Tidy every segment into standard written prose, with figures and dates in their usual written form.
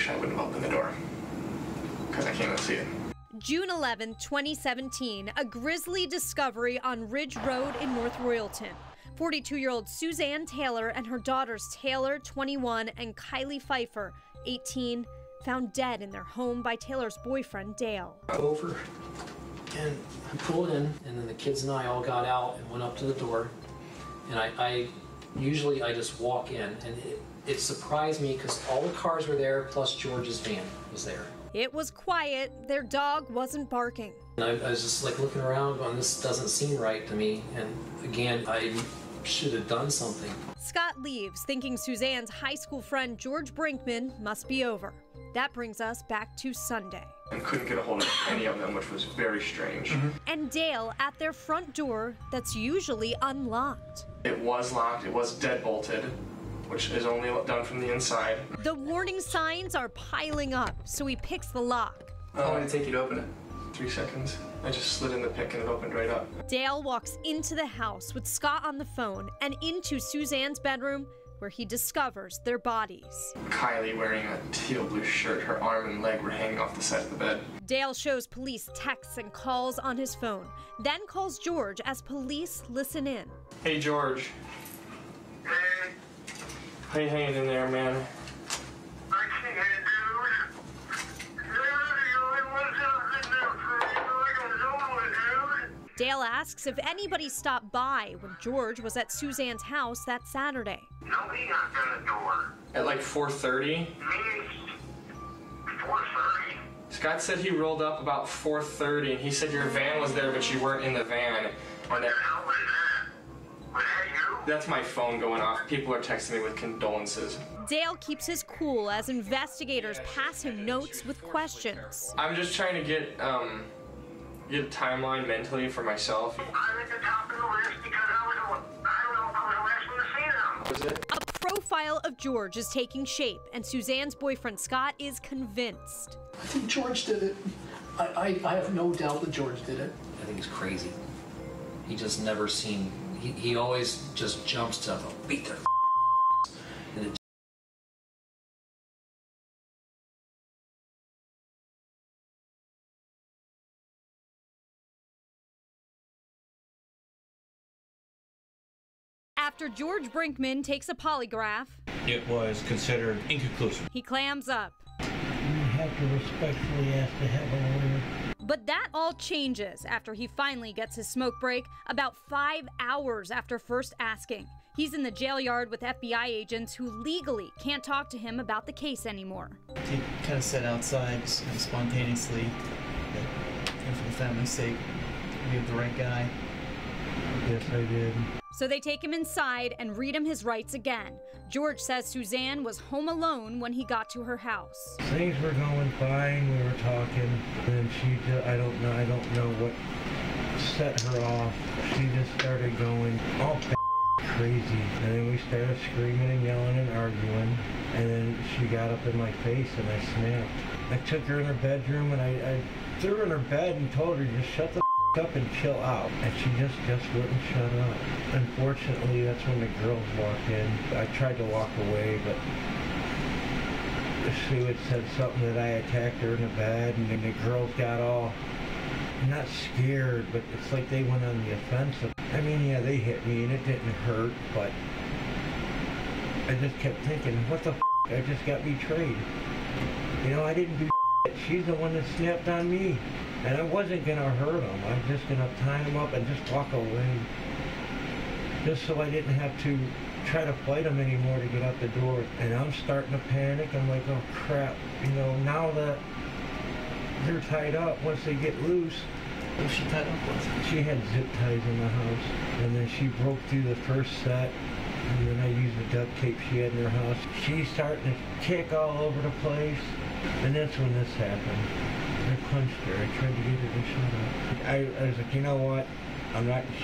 wish I wouldn't have opened the door, because I can't see it. June 11, 2017, a grisly discovery on Ridge Road in North Royalton. 42-year-old Suzanne Taylor and her daughters Taylor, 21, and Kylie Pfeiffer, 18, found dead in their home by Taylor's boyfriend, Dale. Over, and I pulled in, and then the kids and I all got out and went up to the door. And I usually just walk in, and it surprised me because all the cars were there, plus George's van was there. It was quiet. Their dog wasn't barking. And I was just like looking around going, this doesn't seem right to me. And again, I should have done something. Scott leaves, thinking Suzanne's high school friend George Brinkman must be over. That brings us back to Sunday. And couldn't get a hold of any of them, which was very strange. And Dale at their front door that's usually unlocked. It was locked, it was deadbolted, which is only done from the inside. The warning signs are piling up, so he picks the lock. How long did it take you to open it? 3 seconds. I just slid in the pick and it opened right up. Dale walks into the house with Scott on the phone and into Suzanne's bedroom, where he discovers their bodies. Kylie wearing a teal blue shirt, her arm and leg were hanging off the side of the bed. Dale shows police texts and calls on his phone, then calls George as police listen in. Hey, George. Hey. How you hanging in there, man? I can't do it. You're the only one that's in there for me, like a Zola, dude. Dale asks if anybody stopped by when George was at Suzanne's house that Saturday. Nobody knocked on the door. At like 4:30? Me, 4:30. Scott said he rolled up about 4:30 and he said your van was there, but you weren't in the van. What And the hell was that? Was that you? that's my phone going off. People are texting me with condolences. Dale keeps his cool as investigators pass him notes with questions. I'm just trying to get a timeline mentally for myself. I'm at the top of the list because I don't know if I was the last one to see them. Was it? A profile of George is taking shape, and Suzanne's boyfriend Scott is convinced. I think George did it. I have no doubt that George did it. I think he's crazy. He just never seen, he always just jumps to beat their and it After George Brinkman takes a polygraph, it was considered inconclusive. he clams up. You have to respectfully ask to have a lawyer. But that all changes after he finally gets his smoke break about 5 hours after first asking. He's in the jail yard with FBI agents who legally can't talk to him about the case anymore. He kind of said outside, just kind of spontaneously, that for the family's sake, we have the right guy. Yes, I did. So they take him inside and read him his rights again. George says Suzanne was home alone when he got to her house. Things were going fine. We were talking, and I don't know what set her off. She just started going all crazy, and then we started screaming and yelling and arguing. And then she got up in my face, and I snapped. I took her in her bedroom, and I threw her in her bed and told her just shut the up and chill out, and she just wouldn't shut up. Unfortunately, that's when the girls walked in. I tried to walk away, but she had said something that I attacked her in the bed, and then the girls got all not scared, but it's like they went on the offensive. I mean, yeah, they hit me and it didn't hurt, but I just kept thinking, what the I just got betrayed. You know, I didn't do she's the one that snapped on me. And I wasn't gonna hurt him. I was just gonna tie him up and just walk away. Just so I didn't have to try to fight him anymore to get out the door. And I'm starting to panic. I'm like, oh crap. You know, now that they're tied up, once they get loose. What was she tied up with? She had zip ties in the house. And then she broke through the first set. And then I used the duct tape she had in her house. She's starting to kick all over the place. And that's when this happened. I punched her. I tried to get her to shut up. I was like, you know what?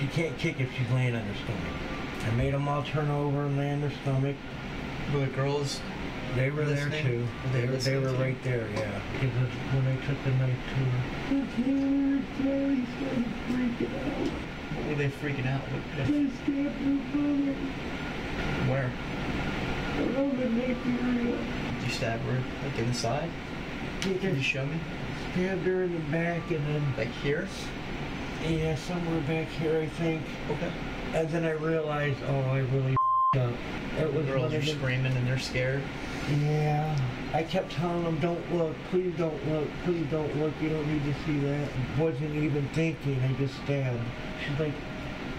She can't kick if she's laying on her stomach. I made them all turn over and lay on their stomach. Were the girls? They were listening? there too. They were right there, yeah. Because when I took the knife to her, Charlie started freaking out. What were they freaking out? They stabbed her brother. Where? Around the neck area. You stab her like in the side? Can you show me? Stabbed her in the back and then, Like here? yeah, somewhere back here, I think. Okay. And then I realized, oh, I really up. It was Girls one are of the, screaming and they're scared. yeah. I kept telling them, don't look, please don't look, please don't look, you don't need to see that. Wasn't even thinking, I just stabbed. She's like,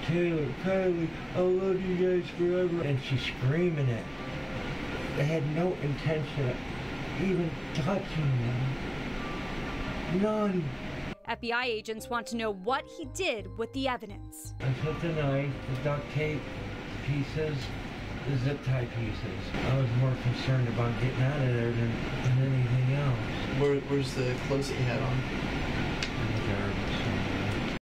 Taylor, Kylie, I love you guys forever. And she's screaming it. I had no intention of even touching them. None. FBI agents want to know what he did with the evidence. I took the knife, the duct tape pieces, the zip tie pieces. I was more concerned about getting out of there than anything else. Where's the clothes that you had on? In the garbage somewhere.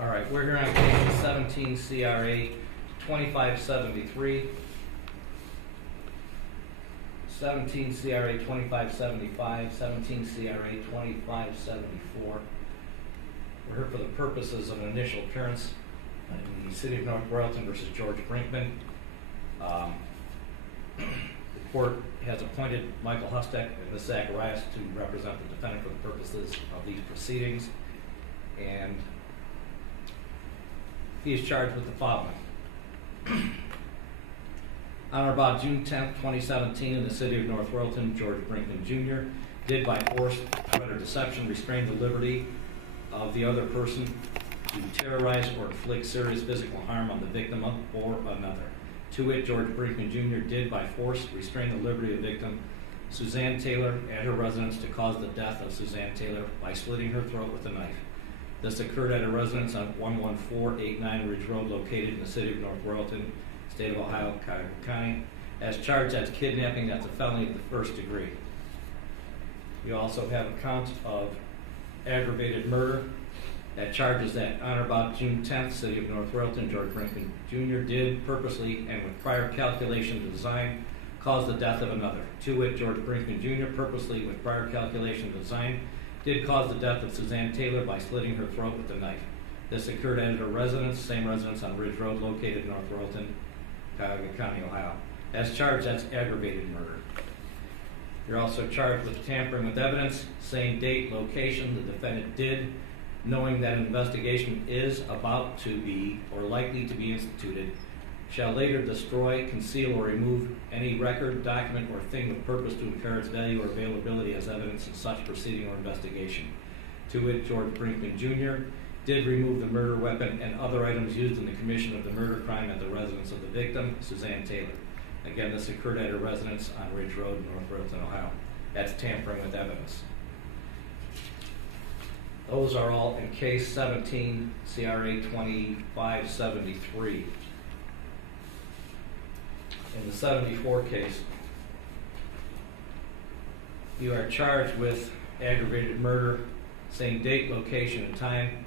All right, we're here on case 17 CRA 2573. 17 CRA 2575, 17 CRA 2574. We're here for the purposes of an initial appearance in the City of North Royalton versus George Brinkman. The court has appointed Michael Hustek and Ms. Zacharias to represent the defendant for the purposes of these proceedings, and he is charged with the following. On or about June 10th, 2017, in the City of North Royalton, George Brinkman Jr. did by force, threat, or deception restrain the liberty of the other person to terrorize or inflict serious physical harm on the victim or another. To wit, George Brinkman Jr. did by force restrain the liberty of the victim, Suzanne Taylor, at her residence to cause the death of Suzanne Taylor by slitting her throat with a knife. This occurred at a residence on 11489 Ridge Road, located in the City of North Royalton, State of Ohio, Cuyahoga County. As charged, that's kidnapping. That's a felony of the first degree. You also have a count of aggravated murder. That charges that on or about June 10th, City of North Royalton, George Brinkman Jr. did purposely and with prior calculation and design cause the death of another. To wit, George Brinkman Jr. purposely with prior calculation and design did cause the death of Suzanne Taylor by slitting her throat with a knife. This occurred at her residence, same residence on Ridge Road, located in North Royalton, Cuyahoga County, Ohio. As charged, that's aggravated murder. You're also charged with tampering with evidence, same date, location the defendant did, knowing that an investigation is about to be or likely to be instituted, shall later destroy, conceal, or remove any record, document, or thing with purpose to impair its value or availability as evidence in such proceeding or investigation. To wit, George Brinkman Jr. did remove the murder weapon and other items used in the commission of the murder crime at the residence of the victim, Suzanne Taylor. Again, this occurred at her residence on Ridge Road, North Royalton, Ohio. That's tampering with evidence. Those are all in case 17 CRA 2573. In the 74 case, you are charged with aggravated murder, same date, location, and time.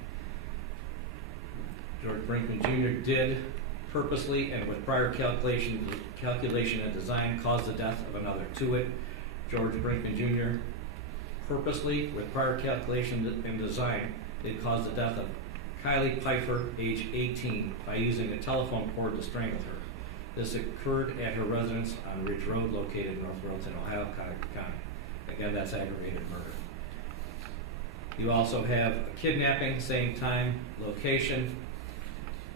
George Brinkman Jr. did purposely and with prior calculation and design cause the death of another. To it, George Brinkman Jr. purposely with prior calculation and design did cause the death of Kylie Pfeiffer, age 18, by using a telephone cord to strangle her. This occurred at her residence on Ridge Road, located in North Royalton, Ohio, Cuyahoga County. Again, that's aggravated murder. You also have a kidnapping, same time, location.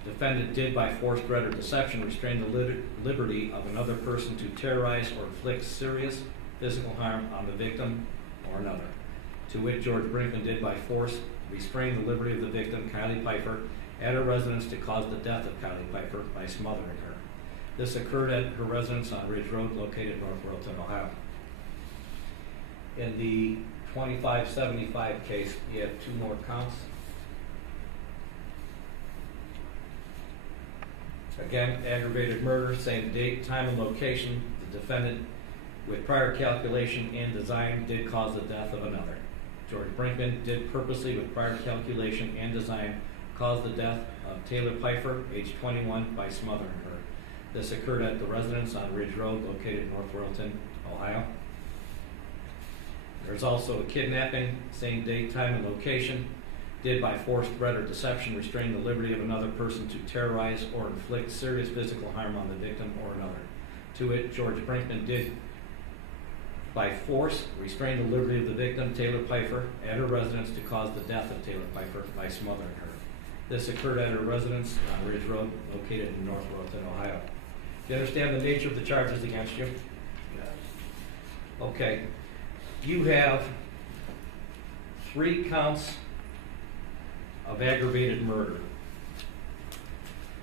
Defendant did by force, threat, or deception restrain the liberty of another person to terrorize or inflict serious physical harm on the victim or another. To wit, George Brinkman did by force restrain the liberty of the victim, Kylie Pfeiffer, at her residence to cause the death of Kylie Pfeiffer by smothering her. This occurred at her residence on Ridge Road, located in North Royalton, Ohio. In the 2575 case, you have two more counts. Again, aggravated murder, same date, time, and location. The defendant, with prior calculation and design, did cause the death of another. George Brinkman did purposely, with prior calculation and design, cause the death of Taylor Pfeiffer, age 21, by smothering her. This occurred at the residence on Ridge Road, located in North Royalton, Ohio. There's also a kidnapping, same date, time, and location. did by force, threat, or deception restrain the liberty of another person to terrorize or inflict serious physical harm on the victim or another. To it, George Brinkman did by force restrain the liberty of the victim, Taylor Pfeiffer, at her residence to cause the death of Taylor Pfeiffer by smothering her. This occurred at her residence on Ridge Road, located in North Royalton, Ohio. Do you understand the nature of the charges against you? Yes. Okay. You have 3 counts of aggravated murder.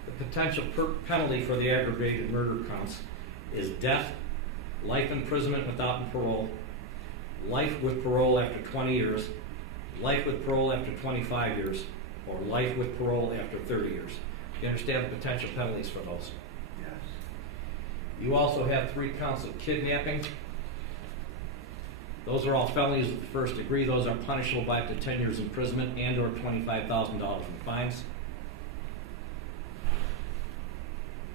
The potential penalty for the aggravated murder counts is death, life imprisonment without parole, life with parole after 20 years, life with parole after 25 years, or life with parole after 30 years. Do you understand the potential penalties for those? Yes. You also have 3 counts of kidnapping. Those are all felonies of the first degree. Those are punishable by up to 10 years imprisonment and or $25,000 in fines.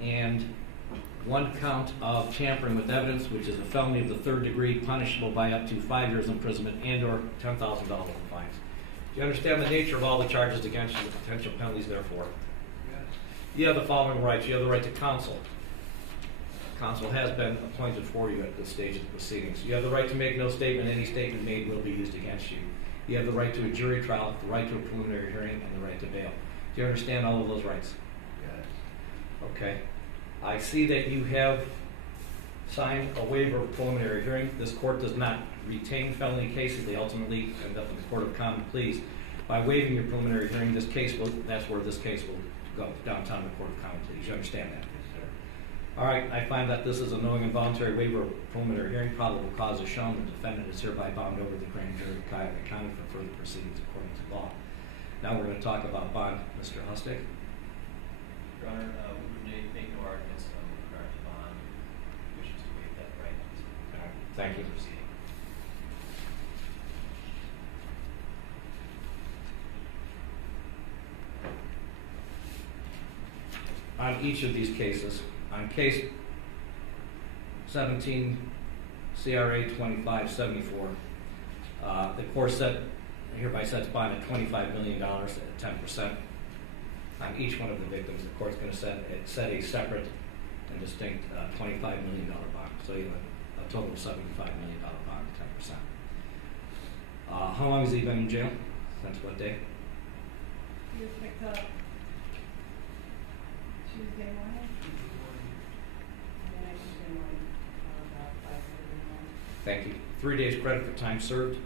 And 1 count of tampering with evidence, which is a felony of the 3rd degree, punishable by up to 5 years imprisonment and or $10,000 in fines. Do you understand the nature of all the charges against you, the potential penalties therefore? Yes. You have the following rights. You have the right to counsel. Counsel has been appointed for you at this stage of the proceedings. You have the right to make no statement. Any statement made will be used against you. You have the right to a jury trial, the right to a preliminary hearing, and the right to bail. Do you understand all of those rights? Yes. Okay. I see that you have signed a waiver of preliminary hearing. This court does not retain felony cases. They ultimately end up in the Court of Common Pleas. By waiving your preliminary hearing, that's where this case will go, downtown the Court of Common Pleas. You understand that? All right, I find that this is a knowing and voluntary waiver of preliminary hearing. Probable cause is shown. The defendant is hereby bound over the grand jury of Cuyahoga County for further proceedings according to law. Now we're going to talk about bond. Mr. Hustig. Your Honor, we would make no arguments with regard to bond. We wishes to waive that right. All right, thank you. Proceeding. On each of these cases, on case 17 CRA 2574, the court hereby sets bond at $25 million at 10%. On each one of the victims, the court's going to set a separate and distinct $25 million bond. So you have a total of $75 million bond at 10%. How long has he been in jail? Since what day? He was picked up Tuesday morning. And then Tuesday morning, about 5:30 in the morning. Thank you. 3 days credit for time served.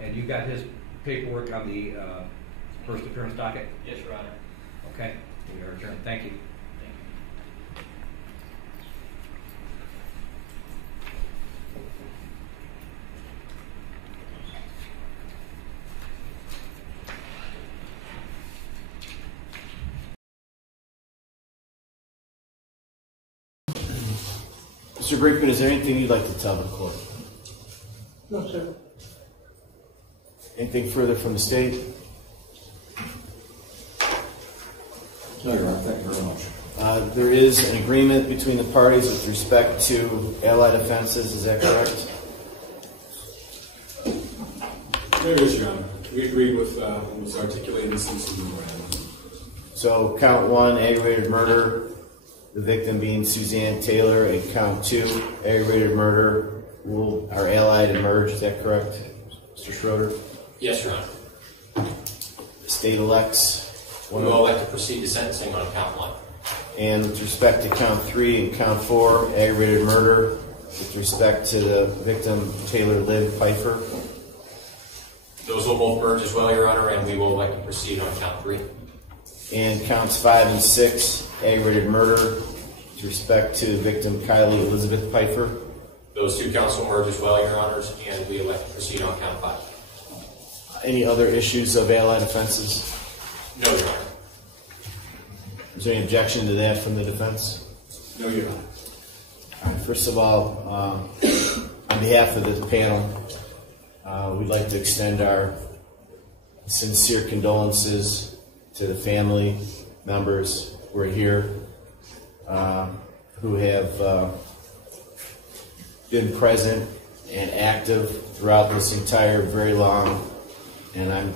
And you got his paperwork on the first appearance docket? Yes, Your Honor. Okay, we are adjourned. Thank you. Thank you. Mr. Brinkman, is there anything you'd like to tell the court? No, sir. Anything further from the state? No, Your Honor. Thank you very much. There is an agreement between the parties with respect to allied offenses. Is that correct? There is, Your Honor. We agreed with what was articulated in the sentencing memorandum. So count 1, aggravated murder, the victim being Suzanne Taylor, and count 2, aggravated murder, are allied and merged. Is that correct, Mr. Schroeder? Yes, Your Honor. The state elects. We will elect to proceed to sentencing on count 1. And with respect to count 3 and count 4, aggravated murder, with respect to the victim Taylor Lynn Pfeiffer. Those will both merge as well, Your Honor, and we will elect to proceed on count 3. And counts 5 and 6, aggravated murder, with respect to the victim Kylie Elizabeth Pfeiffer. Those 2 counts will merge as well, Your Honors, and we elect to proceed on count 5. Any other issues of allied offenses? No, Your Honor. Is there any objection to that from the defense? No, Your Honor. All right, first of all, on behalf of the panel, we'd like to extend our sincere condolences to the family members who are here, who have been present and active throughout this entire very long, and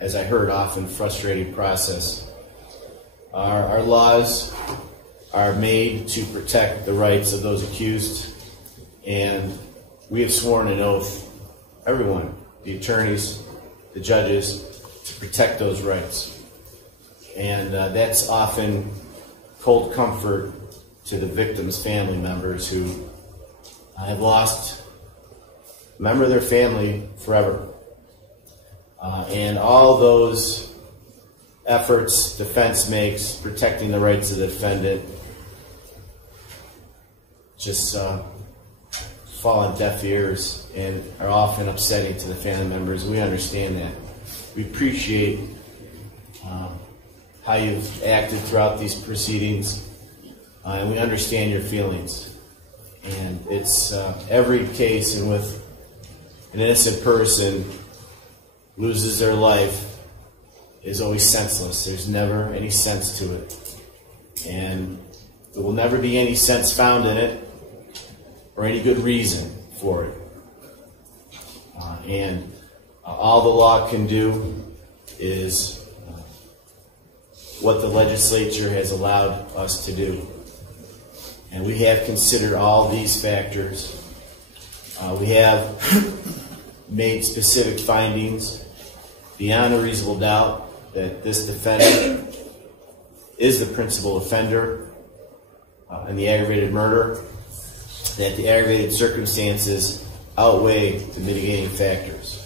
as I heard, often frustrating process. Our laws are made to protect the rights of those accused, and we have sworn an oath, everyone, the attorneys, the judges, to protect those rights. And that's often cold comfort to the victims' family members who have lost a member of their family forever. And all those efforts defense makes protecting the rights of the defendant just fall on deaf ears and are often upsetting to the family members. We understand that. We appreciate how you've acted throughout these proceedings, and we understand your feelings. And it's every case in which an innocent person loses their life is always senseless. There's never any sense to it. And there will never be any sense found in it or any good reason for it. And all the law can do is what the legislature has allowed us to do. And we have considered all these factors. We have made specific findings beyond a reasonable doubt that this defendant is the principal offender in the aggravated murder, that the aggravated circumstances outweigh the mitigating factors.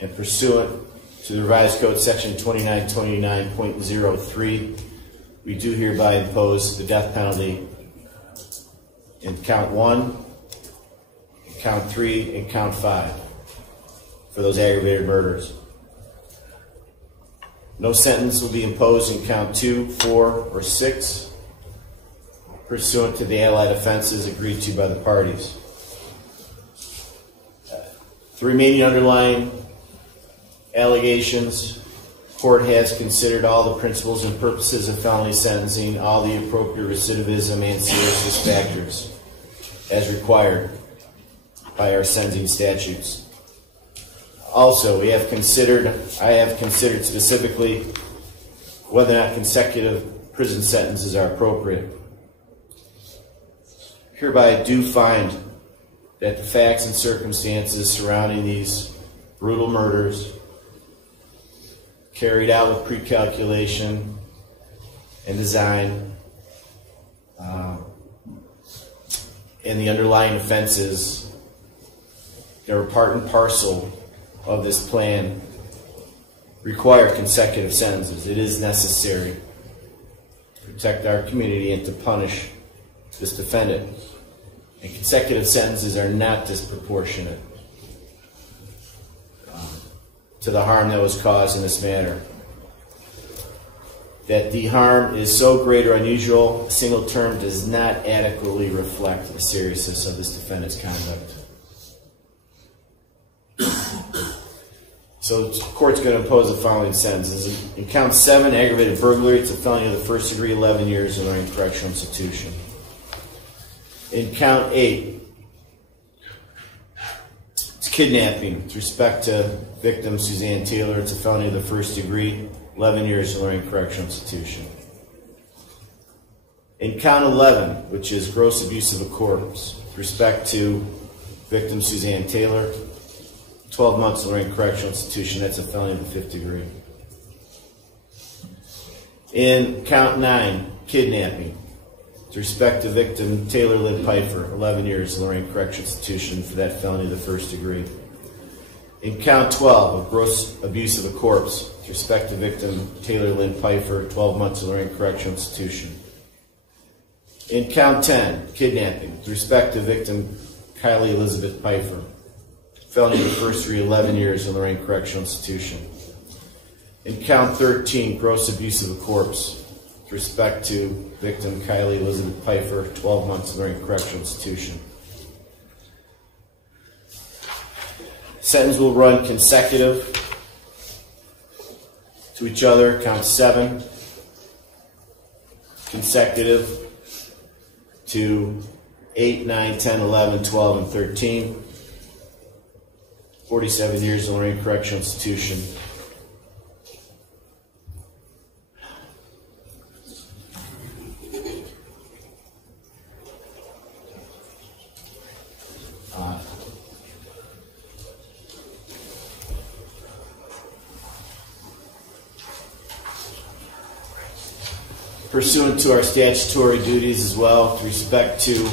And pursuant to the revised code section 2929.03, we do hereby impose the death penalty in count 1, in count 3, and count 5 for those aggravated murders. No sentence will be imposed in count 2, 4, or 6 pursuant to the allied offenses agreed to by the parties. The remaining underlying allegations, court has considered all the principles and purposes of felony sentencing, all the appropriate recidivism and seriousness factors as required by our sentencing statutes. Also, I have considered specifically whether or not consecutive prison sentences are appropriate. Hereby I do find that the facts and circumstances surrounding these brutal murders carried out with pre-calculation and design, and the underlying offenses that are part and parcel of this plan require consecutive sentences. It is necessary to protect our community and to punish this defendant. And consecutive sentences are not disproportionate to the harm that was caused in this matter. That the harm is so great or unusual, a single term does not adequately reflect the seriousness of this defendant's conduct. So the court's going to impose the following sentences. In count 7, aggravated burglary, it's a felony of the first degree, 11 years in a correctional institution. In count 8, it's kidnapping. With respect to victim Suzanne Taylor, it's a felony of the first degree, 11 years in Lorraine Correctional Institution. In count 11, which is gross abuse of a corpse, with respect to victim Suzanne Taylor, 12 months in Lorraine Correctional Institution, that's a felony of the 5th degree. In count 9, kidnapping, with respect to victim Taylor Lynn Pfeiffer, 11 years in Lorraine Correctional Institution for that felony of the 1st degree. In count 12, of gross abuse of a corpse, with respect to victim Taylor Lynn Pfeiffer, 12 months in Lorraine Correctional Institution. In count 10, kidnapping, with respect to victim Kylie Elizabeth Pfeiffer, felony of the 1st degree, 11 years in Lorraine Correctional Institution. In count 13, gross abuse of a corpse, with respect to victim Kylie Elizabeth Pfeiffer, 12 months in Lorraine Correctional Institution. Sentence will run consecutive to each other. Count 7, consecutive to 8, 9, 10, 11, 12, and 13. 47 years in Lorraine Correctional Institution. Pursuant to our statutory duties as well, with respect to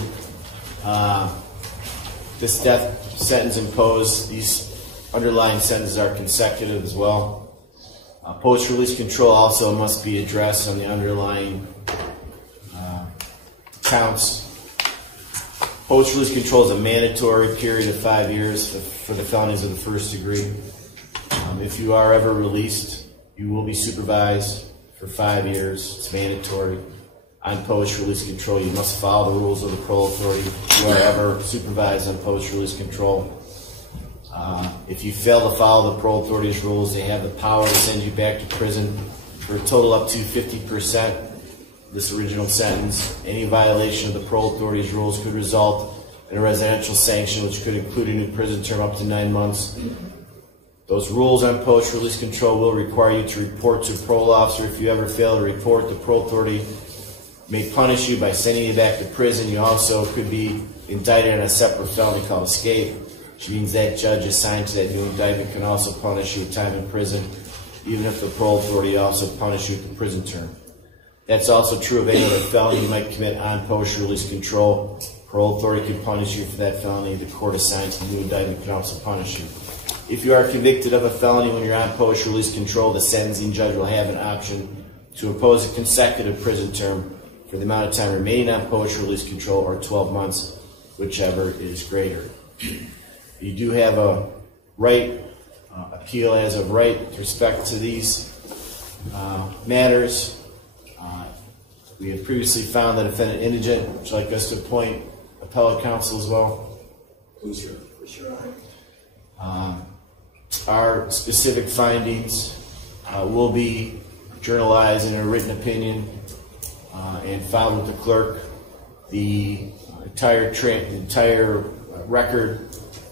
this death sentence imposed, these underlying sentences are consecutive as well. Post-release control also must be addressed on the underlying counts. Post-release control is a mandatory period of 5 years for the felonies of the first degree. If you are ever released, you will be supervised for 5 years. It's mandatory. On post-release control, you must follow the rules of the parole authority if you are ever supervised on post-release control. If you fail to follow the parole authority's rules, they have the power to send you back to prison for a total up to 50% of this original sentence. Any violation of the parole authority's rules could result in a residential sanction, which could include a new prison term up to 9 months. Those rules on post-release control will require you to report to a parole officer. If you ever fail to report, the parole authority may punish you by sending you back to prison. You also could be indicted on a separate felony called escape, which means that judge assigned to that new indictment can also punish you with time in prison, even if the parole authority also punish you with the prison term. That's also true of any other felony you might commit on post-release control. Parole authority can punish you for that felony. The court assigned to the new indictment can also punish you. If you are convicted of a felony when you're on post-release control, the sentencing judge will have an option to impose a consecutive prison term for the amount of time remaining on post-release control or 12 months, whichever is greater. You do have a right, appeal as of right with respect to these matters. We have previously found the defendant indigent. Would you like us to appoint appellate counsel as well? Please, sir. For sure. Our specific findings will be journalized in a written opinion and filed with the clerk. The entire record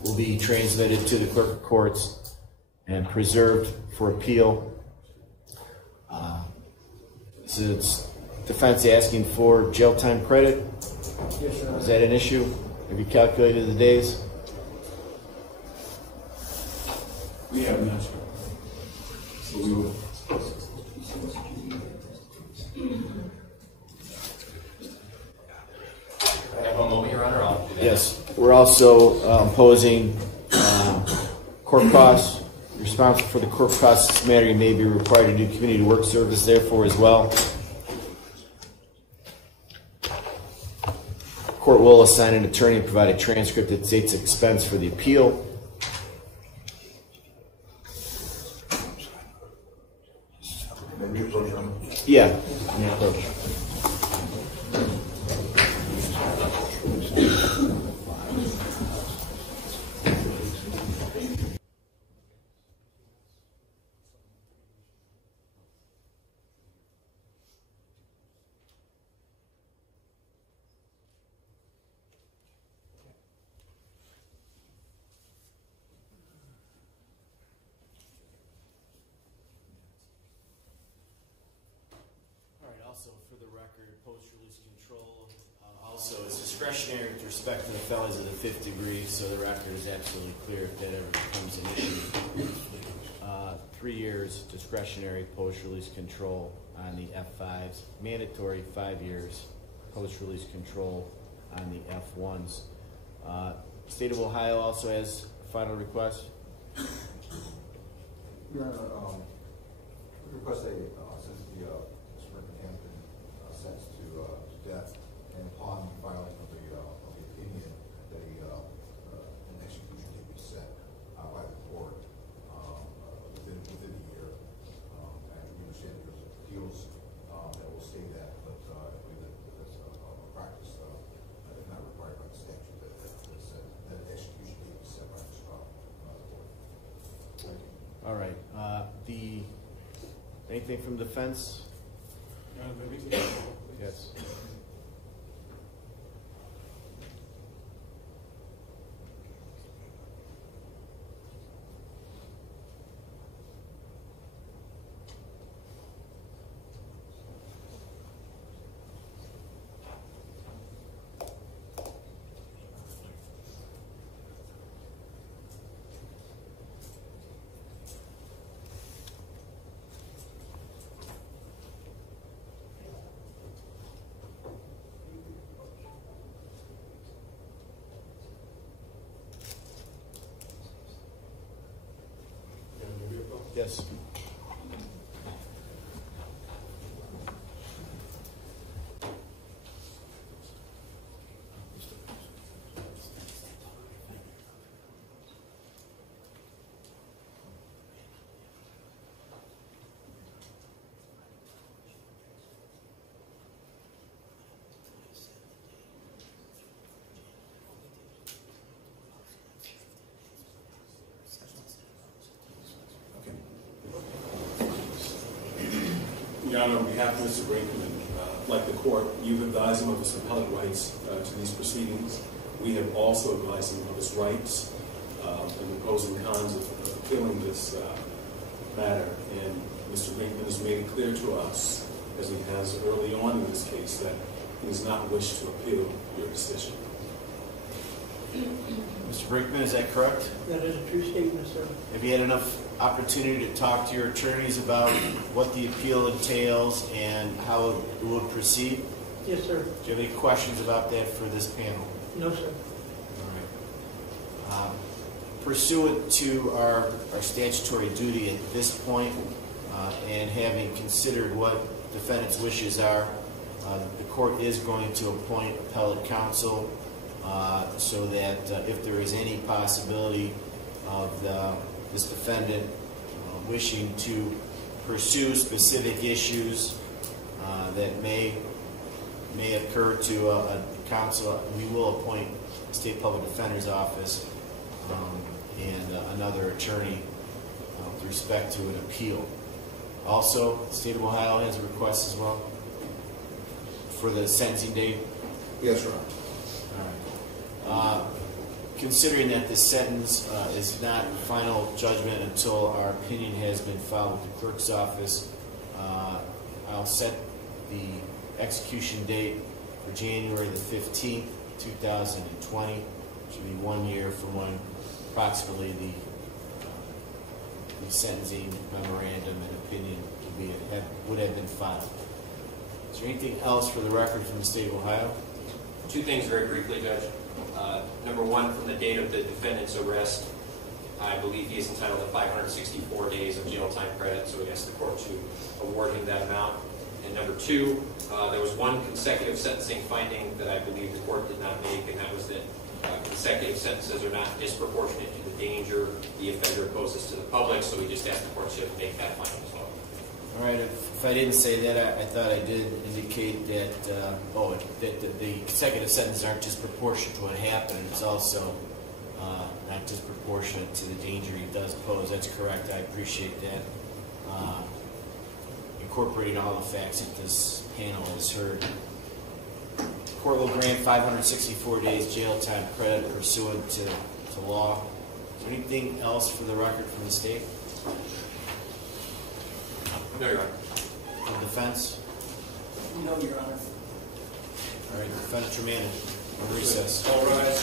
will be transmitted to the clerk of courts and preserved for appeal. Since defense asking for jail time credit, Yes, sir. is that an issue? Have you calculated the days? We have not, sir. So we will. I have one moment, Your Honor. I'll do that. Yes. We're also imposing court costs. Responsible for the court costs in this matter, you may be required to do community work service, therefore, as well. Court will assign an attorney and provide a transcript that states expense for the appeal. Yeah. Also, for the record, post-release control also is discretionary with respect to the felonies of the 5th degree, so the record is absolutely clear if that ever becomes an issue. 3 years discretionary post-release control on the F5s, mandatory 5 years post-release control on the F1s. State of Ohio also has a final request. Your Honor, request since the Brinkman has been sentenced to death, and upon filing of the opinion that an execution date be set by the court within a year. And we understand there's appeals that will stay that, but I believe that that's a practice not required by the statute that an execution date be set by the court. Thank you. All right. Anything from defense? Yes. Your Honor, on behalf of Mr. Brinkman, like the court, you've advised him of his appellate rights to these proceedings. We have also advised him of his rights and the pros and cons of appealing this matter. And Mr. Brinkman has made it clear to us, as he has early on in this case, that he does not wish to appeal your decision. Mr. Brinkman, is that correct? That is a true statement, sir. Have you had enough opportunity to talk to your attorneys about what the appeal entails and how it would proceed? Yes, sir. Do you have any questions about that for this panel? No, sir. All right. Pursuant to our statutory duty at this point, and having considered what defendant's wishes are, the court is going to appoint appellate counsel so that if there is any possibility of this defendant wishing to pursue specific issues that may occur to a counsel, we will appoint the State Public Defender's Office and another attorney with respect to an appeal. Also, the State of Ohio has a request as well for the sentencing date. Yes, Your Honor. All right. Considering that this sentence is not final judgment until our opinion has been filed with the clerk's office, I'll set the execution date for January the 15th, 2020, which will be 1 year from when approximately the sentencing memorandum and opinion would have been filed. Is there anything else for the record from the State of Ohio? Two things very briefly, Judge. Number one, from the date of the defendant's arrest, I believe he is entitled to 564 days of jail time credit, so we ask the court to award him that amount. And number two, there was one consecutive sentencing finding that I believe the court did not make, and that was that consecutive sentences are not disproportionate to the danger the offender poses to the public, so we just ask the court to make that finding as well. All right, if I didn't say that, I thought I did indicate that, that the consecutive sentences aren't disproportionate to what happened. It's also not disproportionate to the danger he does pose. That's correct. I appreciate that. Incorporating all the facts that this panel has heard. Court will grant 564 days jail time credit pursuant to law. Is there anything else for the record from the state? No, Your Honor. From defense? No, Your Honor. All right, defendant's remanded. On recess. All rise.